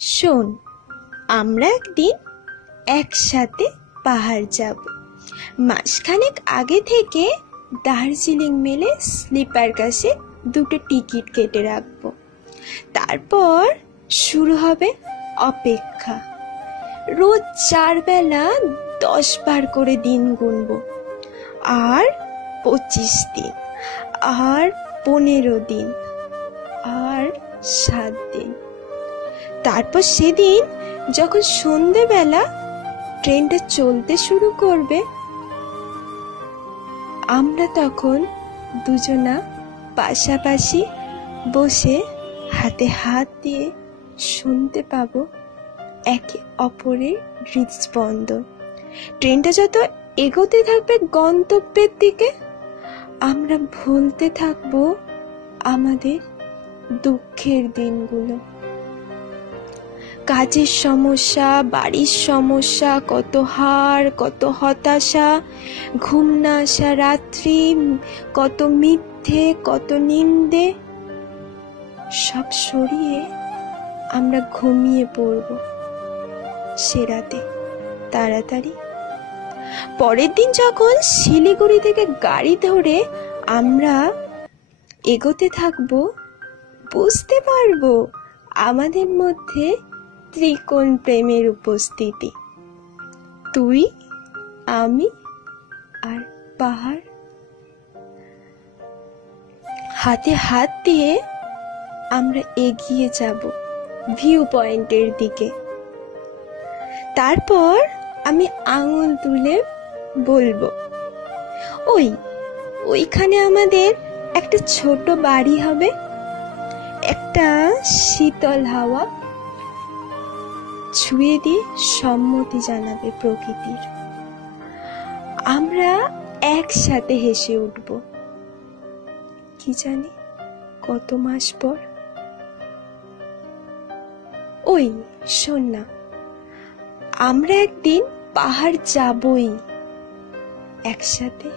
শোন, আমরা একদিন একসাথে পাহাড় যাব। মাসখানেক আগে থেকে দার্জিলিং মেলে স্লিপার ক্লাসে 2টো টিকিট কেটে রাখবো। তারপর শুরু হবে অপেক্ষা। রোজ 4 বেলা 10 বার করে দিন গুনবো। আর 25 দিন, আর 15 দিন, আর 7 দিন। তারপর সেদিন যখন সন্ধেবেলা ট্রেনটা চলতে শুরু করবে, আমরা তখন দুজনা পাশাপাশি বসে হাতে হাত দিয়ে শুনতে পাবো একে অপরের হৃদস্পন্দন। ট্রেনটা যত এগোতে থাকবে গন্তব্যের দিকে, আমরা ভুলতে থাকবো আমাদের দুঃখের দিনগুলো। কাজের সমস্যা, বাড়ির সমস্যা, কত হার, কত হতাশা, ঘুম না আসা রাত্রি, কত মিথ্যে, কত নিন্দে, সব সরিয়ে আমরা ঘুমিয়ে পড়ব সে রাতে তাড়াতাড়ি। পরের দিন যখন শিলিগুড়ি থেকে গাড়ি ধরে আমরা এগোতে থাকবো, বুঝতে পারবো আমাদের মধ্যে ত্রিকোণ প্রেমের উপস্থিতি। তুই, আমি আর পাহাড়। হাতে হাত দিয়ে আমরা এগিয়ে যাব ভিউ পয়েন্টের দিকে। তারপর আমি আঙুল তুলে বলবো, ওইখানে আমাদের একটা ছোট বাড়ি হবে, একটা শীতল হাওয়া ছুঁয়ে দিয়ে সম্মতি জানাবে প্রকৃতির। আমরা একসাথে হেসে উঠব, কি জানি কত মাস পর। শোন না, আমরা একদিন পাহাড় যাবই একসাথে।